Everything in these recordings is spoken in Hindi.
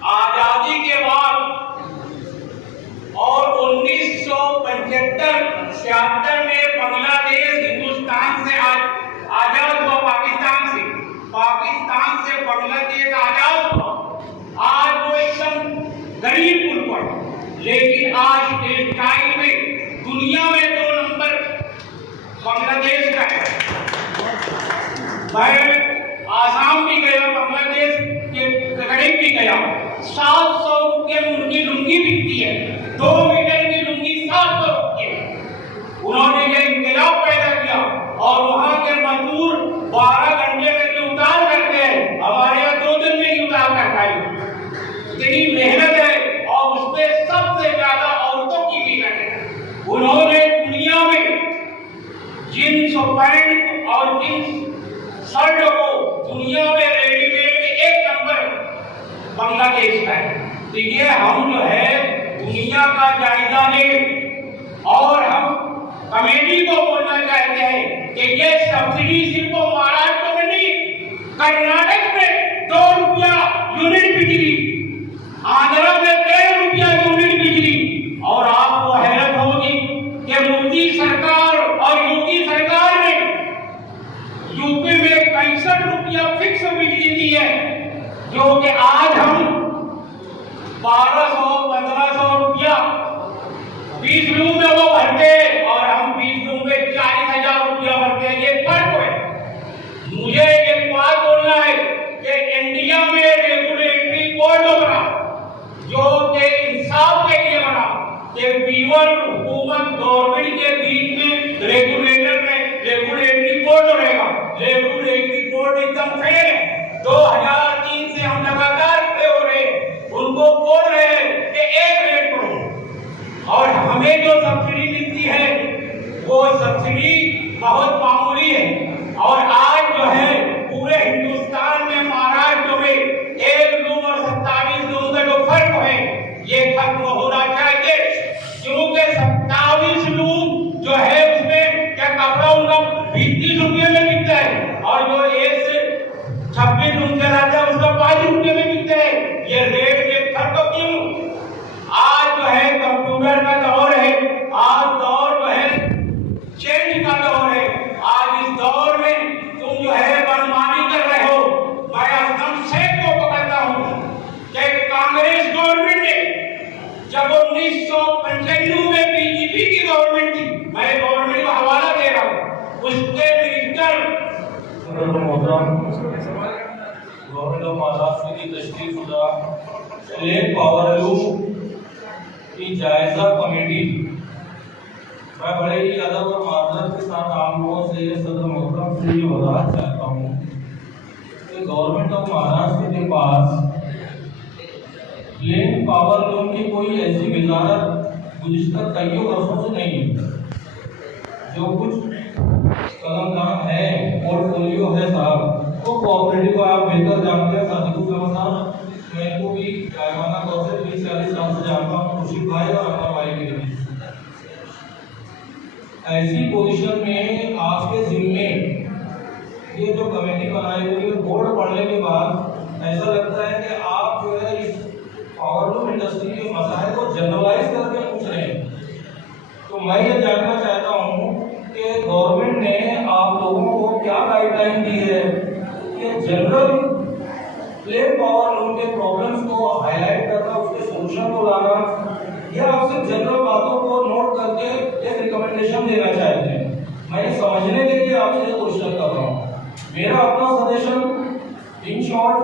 आजादी के बाद और 1975-76 में बांग्लादेश हिंदुस्तान से आजाद हुआ, पाकिस्तान से बांग्लादेश आजाद हुआ। आज वो एकदम गरीब मुल्क है, लेकिन आज के टाइम में दुनिया में 2 नंबर बांग्लादेश का है। मैं आसाम भी गया, बांग्लादेश के करीब भी गया। 700 रुपये में उनकी लुंगी बिकती है, 2 मीटर की लुंगी 700 रुपये। उन्होंने ये इंकलाब पैदा किया और वहां के मजदूर 12 घंटे में जो उतार करते हैं, हमारे यहाँ 2 दिन में ही उतार कर पाए। इतनी मेहनत है और उसमें सबसे ज्यादा औरतों की मेहनत है। उन्होंने दुनिया में जींस पैंट और जींस शर्ट को दुनिया में रेडीमेड में 1 नंबर बांग्लादेश का है। तो ये हम जो है दुनिया का जायजा लें और हम कमेटी को बोलना चाहते हैं कि ये सब्सिडी सिर्फ महाराष्ट्र में नहीं, कर्नाटक में 2 रुपया यूनिट बिजली, आंध्र में 1.5 रुपया यूनिट बिजली। और आपको हैरत होगी कि मोदी सरकार और योगी सरकार ने यूपी में 65 रुपया फिक्स बिजली दी है, जो कि आज हम 1200-1500 रुपया 20 रूम में वो भरते और हम 20 रूम में 40,000 रुपया भरते हैं। ये फर्क है। मुझे एक बात बोलना है कि इंडिया में रेगुलेटरी बोर्ड बना, जो कि इंसाफ के लिए बना कि वीवर हुकूमत गवर्नमेंट के बीच में रेगुलेटरी बोर्ड रहेगा। रेगुलेटरी बोर्ड एकदम फेल है। 2003 से हम लगातार खड़े हो रहे हैं, उनको बोल रहे हैं कि एक रेट करो, और हमें जो सब्सिडी मिलती है वो सब्सिडी बहुत मामूली है। और आज जो है पूरे हिंदुस्तान में महाराष्ट्र में 1 रूम और 27 रूम का जो फर्क है ये खत्म होना चाहिए, क्योंकि 27 रूम जो है उसमें क्या कपड़ा उनका 20 रुपये में बिकता है और जो 1 से 26 रूम चलाता है उसका 5 रुपये में बिकता है। ये रेट के फर्क क्यों? आज जो है कंप्यूटर का दौर है, आज दौर जो है चेंज का दौर है। आज इस दौर में तुम जो है मनमानी कर रहे हो। मैं एकदम शेख को पकड़ता हूँ कि कांग्रेस गवर्नमेंट ने जब 1995 में बीजेपी की गवर्नमेंट थी, मैं गवर्नमेंट का हवाला दे रहा हूँ, उसके मिनिस्टर गवर्नमेंट ऑफ महाराष्ट्र की तशकील शुदा स्टेट पावर लूम की जायजा कमेटी, मैं बड़े ही अदब और मार्जत के साथ आप लोगों से सदर मोहतरम से ये वजाहत चाहता हूँ कि गवर्नमेंट ऑफ महाराष्ट्र के पास प्लेन पावर लूम की कोई ऐसी वजारत गुज़िश्ता कई वर्षों से नहीं है। जो कुछ कलमदान है, पोर्टफोलियो है साहब, तो कोऑपरेटिव को आप बेहतर जानते हैं। सादिकुल साहब, मैं को भी गायवाना तौर से 30-40 साल से जानता हूँ, खुशी भाई और अन्ना भाई के लिए। ऐसी पोजीशन में आपके जिम्मे ये जो कमेटी बनाई हुई है, बोर्ड पढ़ने के बाद ऐसा लगता है कि आप जो है इस पावरलूम इंडस्ट्री के मसाइल को जनरलाइज करके पूछ रहे हैं। तो मैं ये जानना चाहता हूँ कि गवर्नमेंट ने आप लोगों को क्या गाइडलाइन दी है कि जनरल प्लेन पावरलूम के प्रॉब्लम्स को हाईलाइट करना, उसके सोल्यूशन को लाना, या आप सिर्फ जनरल बातों को नोट करके एक रिकमेंडेशन देना चाहते हैं? मैं समझने के लिए आपसे क्वेश्चन कर रहा हूँ। मेरा अपना सजेशन इन शॉर्ट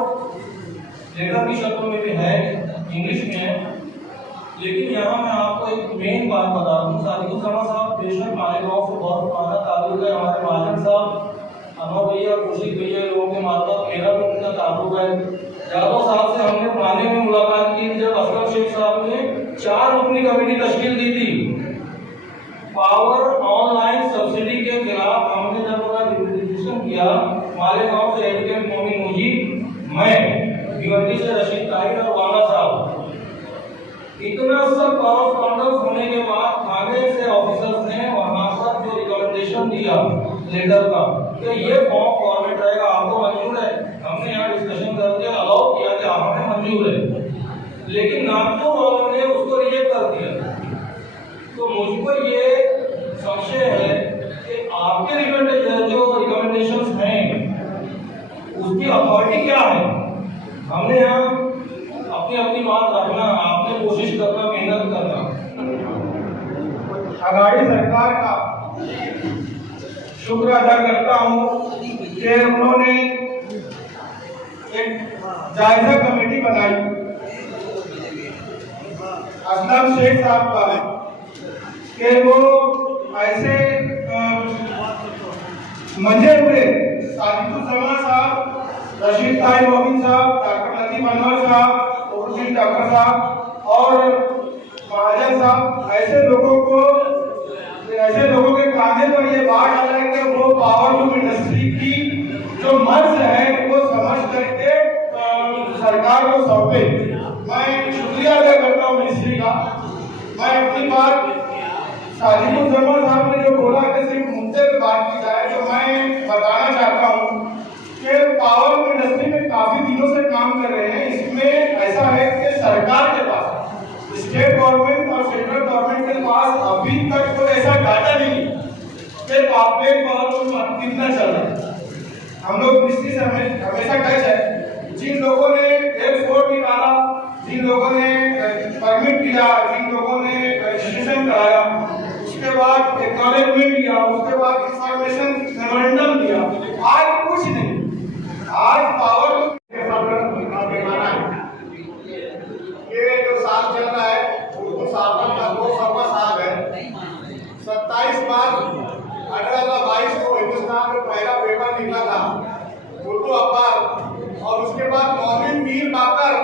लेटर की शक्ल में भी है, इंग्लिश में है, लेकिन यहाँ मैं आपको एक मेन बात बता दूँ। सादिकुल साहब बेशक मालेगांव से बहुत पुराना ताल्लुक है, हमारे मालिक साहब अनवर भैया, खुशी भैया लोगों के माता मेरा भी उनका ताल्लुक है। यादव साहब से हमने पुराने में मुलाकात की जब असलम शेख साहब ने 4 रुकनी कमेटी तश्कील दी थी पावर ऑनलाइन सब्सिडी के खिलाफ। हमने जब उनका रिप्रेजेंटेशन किया, मालेगांव से एडवोकेट मोमिन मुजीब, मैं भिवंडी से रशीद ताहिर और वाला साहब, इतना सब कॉरेस्पॉन्डेंस होने के बाद आगे से ऑफिसर्स ने वहां पर जो रिकमेंडेशन दिया लेटर का कि ये फॉर्म फॉर्मेट रहेगा, आपको मंजूर है? हमने यहाँ डिस्कशन करके अलाउ किया कि हमें मंजूर है। लेकिन नागपुर वालों ने उसको रिजेक्ट कर दिया। तो मुझको ये संशय है कि आपके जो रिकमेंडेशंस हैं उसकी अथॉरिटी क्या है। हमने यहाँ अपनी अपनी बात रखना, आपने कोशिश करना, मेहनत करना। अघाड़ी सरकार का शुक्र अदा करता हूँ कि उन्होंने एक जायजा कमेटी बनाई असलम शेख साहब का कि वो ऐसे मंजे हुए साजिदुज्जमान साहब, रशीद ताहिर मोमिन साहब, डॉक्टर लतीफ अनवर साहब, डॉक्टर साहब और महाजन साहब, ऐसे लोगों के कांधे पर ये बात डाला है कि वो पावरलूम इंडस्ट्री की जो मर्ज है वो समझ करके सरकार को सौंपे। मैं शुक्रिया अदा करता हूँ मिनिस्ट्री का। मैं अपनी बात साजिदुज्जमान साहब ने जो बोला कि सिर्फ मुद्दे पर बात की जाए, तो मैं बताना चाहता हूँ कि पावर इंडस्ट्री में काफी दिनों से काम कर रहे हैं। इसमें ऐसा है कि सरकार के पास, स्टेट गवर्नमेंट और सेंट्रल गवर्नमेंट के पास अभी तक कोई ऐसा डाटा नहीं कि कॉर्पोरेट पावर कितना चल रहा है। हम लोग मिनिस्ट्री से हमेशा टच है। जिन लोगों ने एक्सपोर्ट निकाला, जिन लोगों ने परमिट लिया, जिन लोगों ने रजिस्ट्रेशन कराया, उसके बाद एक्नॉलेजमेंट दिया, उसके बाद इंफॉर्मेशन मेमोरेंडम दिया, आज कुछ नहीं। आज पावर ये जो साल चल रहा है उनको साल का 2 सवा साल है। 27 मार्च 1822 को हिंदुस्तान में पहला पेपर निकला था उर्दू अखबार, और उसके बाद मौलवी मीर बाकर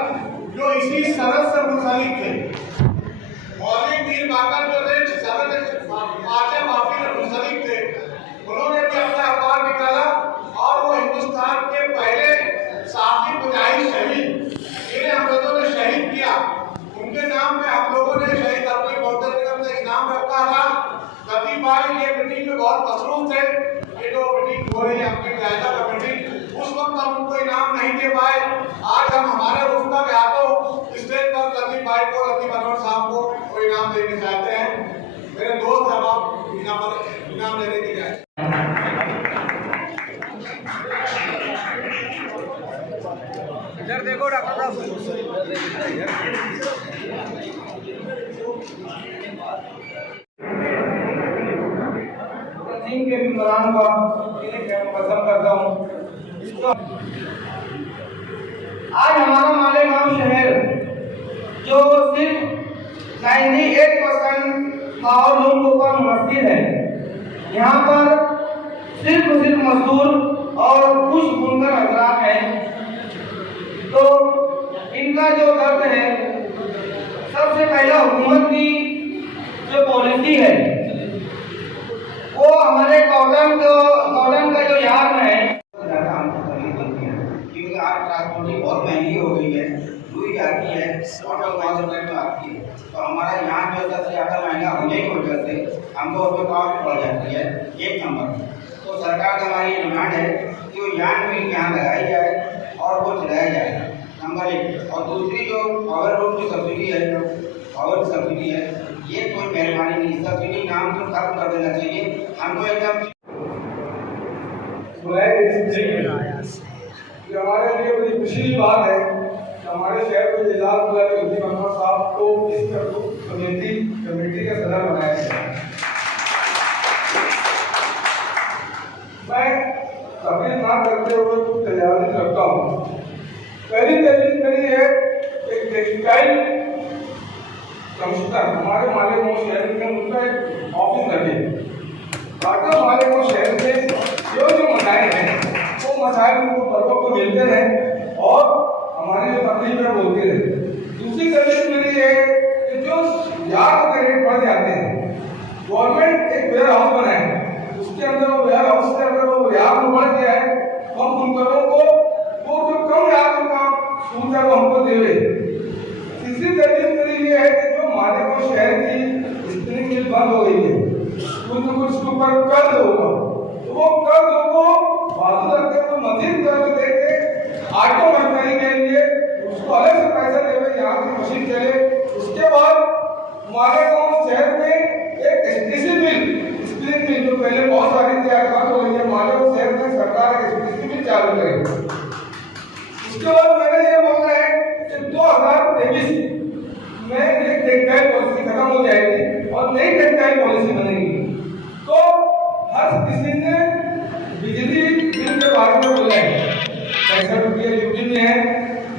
जो इसी सनद से मुंसलिक थे, मौलवी मीर बाकर जो थे सनद मार्चे माफी से मुंसलिक थे, उन्होंने भी अपना अखबार निकाला और वो हिंदुस्तान के पहले साफी मुजाहिद शहीद, जिन्हें हम लोगों ने शहीद किया, उनके नाम पे हम लोगों ने शहीद अपनी बौद्ध निगम से इनाम रखा था। लतीफ भाई ये मीटिंग में बहुत मसरूफ थे, ये जो मीटिंग हो रही है अपनी जायजा कमेटी, उस वक्त हम उनको इनाम नहीं दे पाए। आज हम हमारे रुस्ता के हाथों स्टेज पर लतीफ भाई को, लतीफ अनवर साहब को वो इनाम देने चाहते हैं। मेरे दोस्त अब आप इनाम लेने के लिए इधर देखो डॉक्टर साहब। के मेम्बरान का पसंद करता हूँ। आज हमारा मालेगांव शहर जो सिर्फ 98% पावरलूम के ऊपर मुनस्सिर है, यहाँ पर सिर्फ मजदूर और कुछ बुनकर हजरात हैं। तो इनका जो दर्द है, सबसे पहला हुकूमत की जो पॉलिसी है वो हमारे कॉटन का जो यार्न है, क्योंकि आज ट्रांसपोर्टिंग बहुत महंगी हो गई है, रुई जाती है, ऑटो 5 रुपये में आती है, तो हमारा यहाँ जो सबसे ज़्यादा महंगा होने की वजह से हमको उसमें कॉस्ट पड़ जाती है। एक नंबर तो सरकार का हमारी डिमांड है कि वो यार्न मिल यहाँ लगाई जाए और वो चलाया जाए, नंबर 1। और दूसरी जो पावरलूम की सब्सिडी है, जो पावर सब्सिडी है, ये कोई मेहरबानी नहीं, सब्सिडी नाम तो खत्म कर देना चाहिए हमको एकदम। हमारे लिए बड़ी खुशी की बात है कि हमारे शहर में इजलास हुआ है लतीफ अनवर साहब को इस कमेटी का सदर बनाया गया। मैं तकलीफ ना करते हुए कुछ तैयारी करता हूँ। पहली तकलीफ मेरी है एक टेक्सटाइल कमिश्नर हमारे मालेगांव शहर में, उनका एक ऑफिस लगे ताकि मालेगांव शहर में जो मसाइल हैं वो मसाइल उनको पर्वों को मिलते रहे और हमारी जो तकलीफ है बोलते रहे। दूसरी तकलीफ मेरी है कि जो यार्ड के रेट बढ़ जाते हैं, गवर्नमेंट एक वेयर हाउस बनाए, उसके अंदर वो वेयर हाउस के अंदर वो यार्ड बढ़ गया है, हम बुनकरों को वो जो कम यार्ड का सूट है वो हमको देवे। तीसरी तकलीफ मेरी ये है कि जो मालेगांव शहर की स्पिनिंग मिल बंद हो गई है, कुछ उसके ऊपर कर्ज होगा, तो वो कर्ज को बाजू रखते हुए मजीद कर्ज देके ऑटो मशीनरी के लिए उसको अलग से पैसा देवे, यहाँ की मशीन मालेगांव शहर में एक स्पेशल मिल, स्प्लिट मिल जो पहले बहुत सारी थी बंद हो गई है, मालेगांव शहर में सरकार एक स्पेशल मिल चालू करेगी। उसके बाद मैंने ये बोलना है कि 2023 में एक टेक्सटाइल पॉलिसी खत्म हो जाएगी और नई टेक्सटाइल पॉलिसी बनेगी। तो हर किसी ने बिजली बिल के बारे में बोला है, 65 रुपये यूपी में है,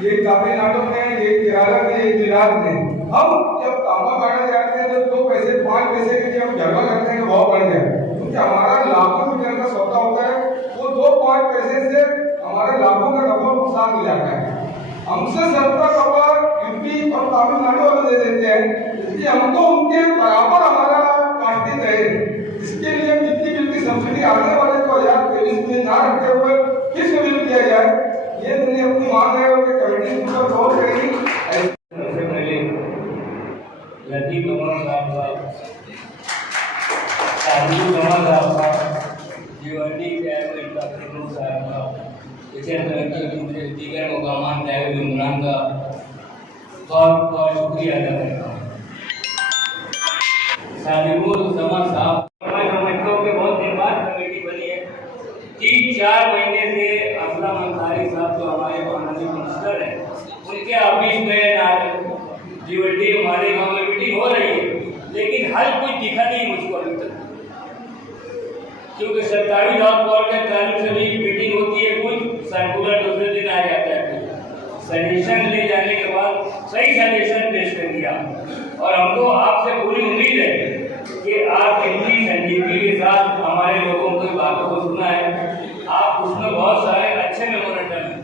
ये तमिलनाडु में, ये केरला में, ये गुजरात में। हम जब तांबा काटा जाते हैं तो 2 पैसे 5 पैसे के जब झगड़ा करते हैं भाव बढ़ जाए, क्योंकि हमारा लाखों मीटर का सौदा होता है, वो 2-5 पैसे से हमारे लाखों का नफा नुकसान हो जाता है। हमसे सस्ता कपड़ा यूपी और तमिलनाडु वाले दे देते हैं, इसलिए हमको उनके बराबर हमारा कास्टिंग रहे। इसके लिए बिजली बिल की सब्सिडी आने वाले 2023 में ना रखते हुए फिर से बिल किया जाए, ये मैंने अपनी मांग है और कमेटी इस पर गौर करेगी। सबसे पहले लतीफ कमर साहब का, साहिबुल कमर साहब का, जीवनी कैबिनेट का प्रमुख साहब का, विशेष मुझे दीगर मुकामान दायित्व इमरान का बहुत बहुत शुक्रिया अदा करता हूँ। साहिबुल कमर साहब, मैं समझता हूँ कि बहुत दिन बाद कमेटी बनी है। 3-4 महीने से असलम अंसारी साहब जो हमारे माननीय मिनिस्टर हैं, उनके ऑफिस में ना जीवटी हमारे गांव में मीटिंग हो रही है, लेकिन हल कुछ दिखा नहीं मुझको अभी तक, क्योंकि सरकारी जॉब कॉल के ताल्लुक से भी मीटिंग होती है, कुछ सर्कुलर दूसरे दिन आ जाता है, सजेशन ले जाने के बाद सही सजेशन पेश कर दिया। और हमको आपसे पूरी उम्मीद है कि आप इतनी संजीदगी के साथ हमारे लोगों की बातों को सुना है। आप उसमें बहुत सारे अच्छे मेमोरेंडम हैं,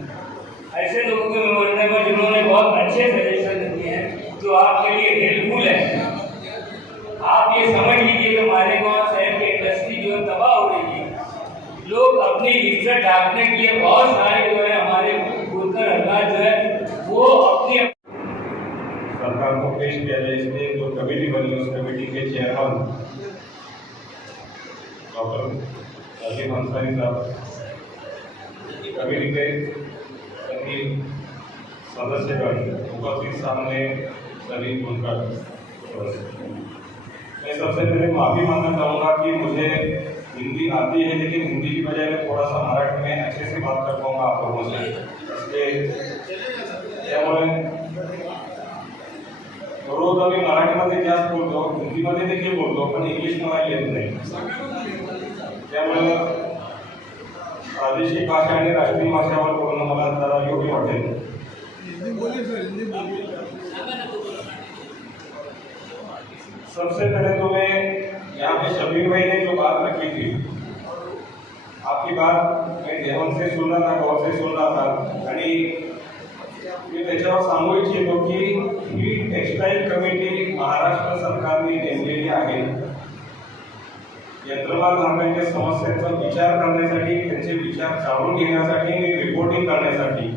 ऐसे लोगों के मेमोरेंडम है जिन्होंने बहुत अच्छे सजेशन दिए हैं जो आपके लिए हेल्पफुल है। आप ये समझ लीजिए कि मालेगांव शहर की इंडस्ट्री जो है तबाह हो रही है, लोग अपनी इज्जत ढांकने के लिए बहुत सारे जो है हमारे बुनकर हजरात जो है वो अपनी सरकार को पेश किया जाए। इसलिए जो कमेटी बनी उस कमेटी के चेयरमैन डॉक्टर लतीफ अंसारी साहब, कमेटी के सभी सदस्यगण उपस्थित, सामने सभी बुनकर, मैं सबसे पहले माफ़ी मांगना चाहूँगा कि मुझे हिंदी आती है, लेकिन हिंदी की बजाय मैं थोड़ा सा मराठी में अच्छे से बात कर पाऊँगा आप लोगों से। त्यामुळे रोज आम्ही मराठीमध्ये जास्त बोलतो, हिंदीमध्ये देखील बोलतो, पण इंग्लिश मला येत नाही। त्यामुळे प्रादेशिक भाषा आणि राष्ट्रीय भाषावर बोलणं मला जरा योग्य वाटेल। सबसे पहले तो मैं यहाँ पे शबीर भाई ने जो बात रखी थी, आपकी बात मैं ध्यान से सुन रहा था, गौर से सुन रहा था, आणि मी त्याच्यावर सांगू इच्छितो की ही टेक्सटाईल कमिटी महाराष्ट्र सरकारने नेमलेली आहे यंत्रमाग धारकांच्या समस्यांचा विचार करण्यासाठी, त्यांचे विचार जाणून घेण्यासाठी आणि रिपोर्टिंग करण्यासाठी।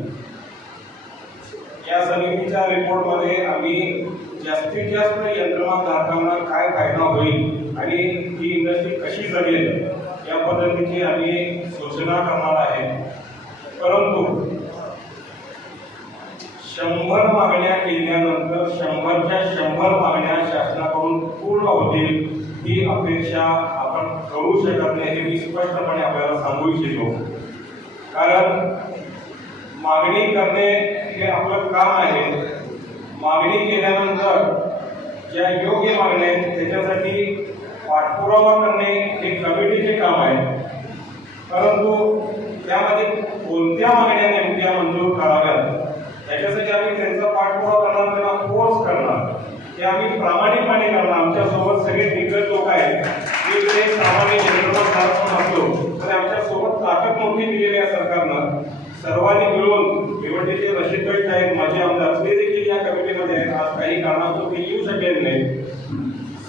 या समितीच्या रिपोर्टमध्ये आम्ही जास्तीत जास्त यंत्रमाग धारकांना काय फायदा होईल आणि ही इंडस्ट्री कशी जगेल या पद्धतीची आम्ही सूचना करणार आहे। परंतु 100 मागण्या केल्यानंतर 100च्या 100 मागण्या शासनाकडून पूर्ण होतील ही अपेक्षा आपण करू शकत नाही, हे मी स्पष्टपणे आपल्याला सांगू इच्छितो। कारण मागणी करणे हे आपलं काम आहे। मागणी केल्यानंतर ज्या योग्य मागण्या आहेत त्याच्यासाठी पाठपुरावा करणे हे कमिटीचे काम आहे, परंतु त्यामध्ये कोणत्या मागण्या नेमक्या मंजूर कराव्यात त्याच्यासाठी आम्ही त्यांचा पाठपुरावा करणार, त्यांना फोर्स करणार, ते आम्ही प्रामाणिकपणे करणार। आमच्यासोबत सगळे दिग्गज लोक आहेत, ते सामान्य यंत्रणाधारक असलो तर आमच्यासोबत ताकद मोठी दिलेली आहे सरकारनं। सर्वांनी मिळून निवडणुकीचे रशीदभाई साहेब माझे आमदार ते देखील या कमिटीमध्ये आहेत, आज काही कारणास्तव ते येऊ शकले नाही।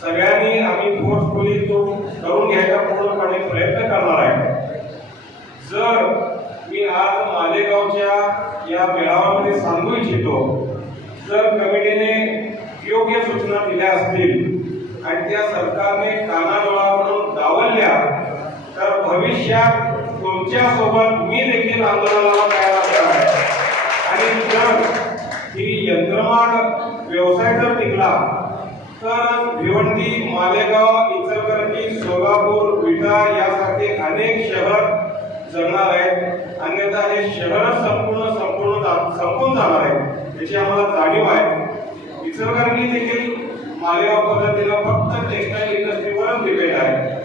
सगळ्यांनी आम्ही फोर्सफुली तो करून घ्यायचा पूर्णपणे प्रयत्न करणार आहे। जर मी आज मालेगावच्या या मेळाव्यामध्ये सांगू इच्छितो, जर कमिटीने योग्य सूचना दिल्या असतील आणि त्या सरकारने कानाडोळाकडून डावलल्या तर भविष्यात तुमच्या सोबत मी देखील आंदोलनाला तयार असणार आहे। आणि जर ही यंत्रमाग व्यवसाय जर टिकला तर भिवंडी, मालेगाव, इचलकरंजी, सोलापूर, विटा यासारखे अनेक शहर जगणार आहेत. अन्यथा हे शहर संपून जाणार आहे याची आम्हाला जाणीव आहे. इचलकरंजी देखील मालेगाव पद्धतीनं फक्त टेक्सटाईल इंडस्ट्रीवरच डिपेंड आहे.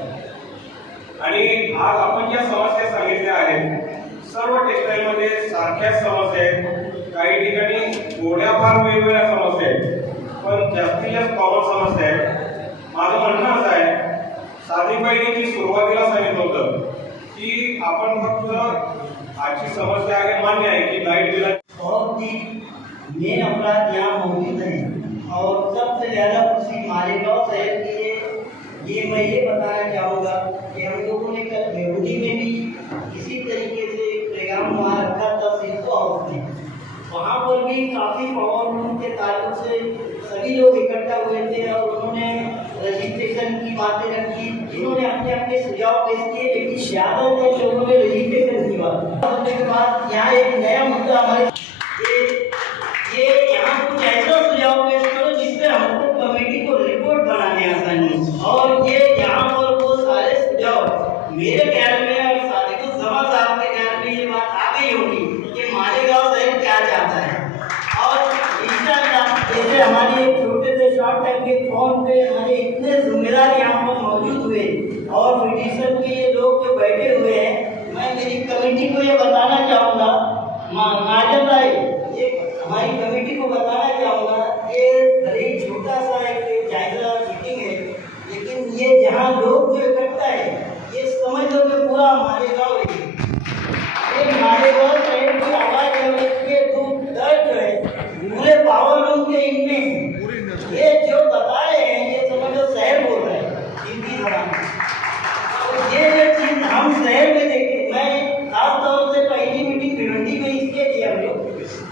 आणि आज आपण ज्या समस्या सांगितल्या आहेत सर्व टेक्सटाईल मध्ये सारख्याच समस्या आहेत. काही ठिकाणी थोड्याफार वेगवेगळ्या समस्या आहेत, पण जास्तीत जास्त कॉमन समस्या आहेत. माझं म्हणणं असं आहे, साधी पहिली मी सुरुवातीला सांगितलं होतं की आपण फक्त आजची समस्या आहे, मान्य आहे की लाईट बिल बहुत ही मेन अपराध यहाँ मौजूद हैं और सबसे ज़्यादा खुशी मालेगांव शहर की है। ये मैं ये बताना चाहूँगा कि हम लोगों ने कल बेहुदी में भी इसी तरीके से प्रोग्राम वहाँ रखा था सिल्को हाउस में। वहाँ पर भी काफ़ी पावर लूम के ताल्लुक से सभी लोग इकट्ठा हुए थे और उन्होंने रजिस्ट्रेशन की बातें रखी, जिन्होंने अपने अपने सुझाव पेश किए, लेकिन ज़्यादातर लोगों ने रजिस्ट्रेशन की बात करने के बाद यहाँ एक नया मुद्दा हमारे ये यहाँ कुछ ऐसा सुझाव पेश करो जिससे हमको कमेटी को रिपोर्ट बनाने आसानी हो। और ये यहाँ पर वो सारे सुझाव मेरे ख्याल में और सादिकुल जमा साहब के ख्याल में ये बात आ गई होगी कि मालेगांव शहर क्या चाहता है। और इंशाअल्लाह जैसे हमारे एक छोटे से शॉर्ट टाइम के फोन पे हमारे इतने जिम्मेदार यहाँ पर मौजूद हुए और पिटीशन के ये लोग जो बैठे हुए हैं, मैं मेरी कमेटी को ये बताना चाहूँगा, माजन भाई ये हमारी कमेटी को बताना चाहूँगा, ये भले ही छोटा सा एक जायजा मीटिंग है, लेकिन ये जहाँ लोग जो इकट्ठा है ये समझ लो कि पूरा मालेगांव है। ये मालेगांव शहर की आवाज़ है, इसके दुख दर्द जो है पूरे पावर लूम के इनमें है। ये जो बता रहे हैं ये समझ लो शहर बोल रहा है हिंदी जबान में। तो ये जो चीज़ हम शहर में देखें, मैं खास तौर से पहली मीटिंग भिवंडी में इसके लिए हम लोग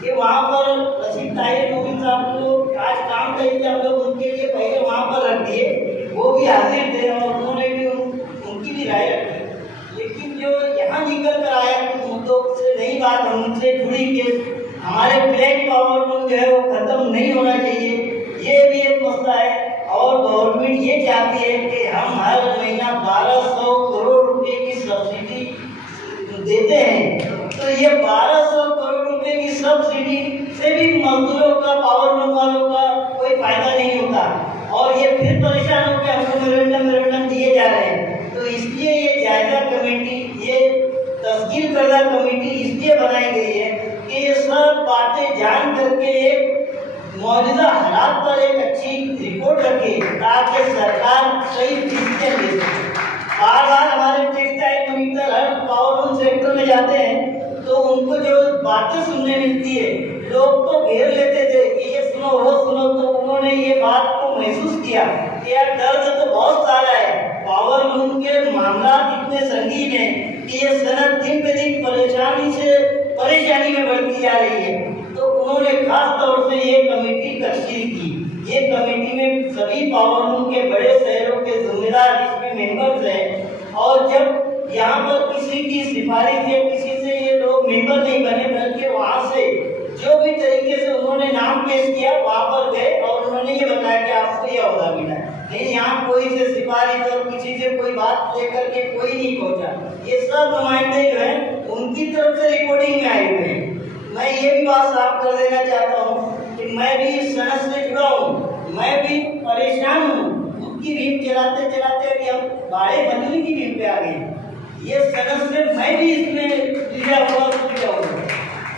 कि वहाँ पर रशीद ताहिर मोमिन साहब को आज काम करेंगे, हम लोग उनके लिए पहले वहाँ पर रख दिए, वो भी हाजिर थे और उन्होंने भी उनकी भी राय रखी। लेकिन जो यहाँ निकल कर आया कुछ मुद्दों से नई बात हमसे जुड़ी कि हमारे ब्लैक पावर लूम जो है वो खत्म नहीं होना चाहिए, ये भी एक मसला है। और गवर्नमेंट ये चाहती है कि हम हर महीना 1200 करोड़ रुपए की सब्सिडी देते हैं, तो ये 1200 करोड़ रुपए की सब्सिडी से भी मजदूरों का, पावर लूम वालों का कोई फायदा नहीं होता और ये फिर परेशान होकर हमको मेमोरेंडम दिए जा रहे हैं। तो इसलिए ये जायजा कमेटी, ये तस्कील करदा कमेटी इसलिए बनाई गई है कि ये सब बातें जान करके एक मौजूदा हालात पर एक अच्छी रिपोर्ट रखे ताकि सरकार सही डिसीजन ले सके। बार बार हमारे टेक्सटाइल मिनिस्टर हर पावर लूम सेक्टर में जाते हैं तो उनको जो बातें सुनने मिलती है, लोग तो घेर लेते थे कि ये सुनो वो सुनो, तो उन्होंने ये बात को महसूस किया कि यार दर्द तो बहुत सारा है, पावर लूम के मामला इतने संगीन है कि ये सनत दिन पे दिन परेशानी में बढ़ती जा रही है। तो उन्होंने खास तौर से ये कमेटी तश्कील की। ये कमेटी में सभी पावर लूम के बड़े शहरों के जिम्मेदार इसमें मेंबर्स हैं और जब यहाँ पर किसी की सिफारिश या किसी से ये लोग मेंबर नहीं बने, बल्कि वहाँ से जो भी तरीके से उन्होंने नाम पेश किया वहाँ पर गए और उन्होंने ये बताया कि आपको ये अहदा मिला है। नहीं, यहाँ कोई से सिफारिश और किसी से कोई बात लेकर के कोई नहीं पहुँचा। ये सब नुमाइंदे जो हैं उनकी तरफ से रिकॉर्डिंग में आए हुए हैं। मैं ये भी बात साफ कर देना चाहता हूँ कि मैं भी इस सनत से जुड़ा हूँ, मैं भी परेशान हूँ। उनकी भीड़ चलाते चलाते अभी हम बाड़े मजदूरी की भीड़ पे आ गए। ये सनत से मैं भी इसमें लिया हुआ हूँ,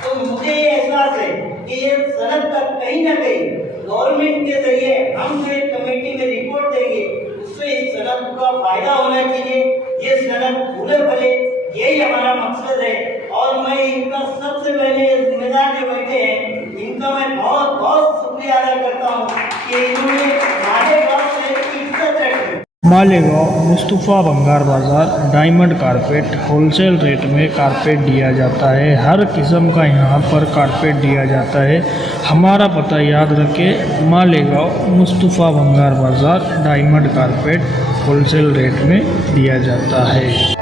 तो मुझे ये एहसास है कि ये सनत तक कहीं ना कहीं गवर्नमेंट के जरिए हम जो एक कमेटी में रिपोर्ट देंगे उससे इस सनत का फायदा होना चाहिए। ये सनत भूले भले, यही हमारा मकसद है। और मैं इनका सबसे पहले जिम्मेदार जो बैठे हैं इनका मैं बहुत बहुत शुक्रिया अदा करता हूँ कि इन्होंने मालेगांव शहर की इज्जत रखी। मालेगांव मुस्तफ़ा भंगार बाज़ार डायमंड कारपेट होलसेल रेट में कारपेट दिया जाता है। हर किस्म का यहाँ पर कारपेट दिया जाता है। हमारा पता याद रखें, मालेगांव मुस्तफ़ा भंगार बाज़ार डायमंड कारपेट होलसेल रेट में दिया जाता है।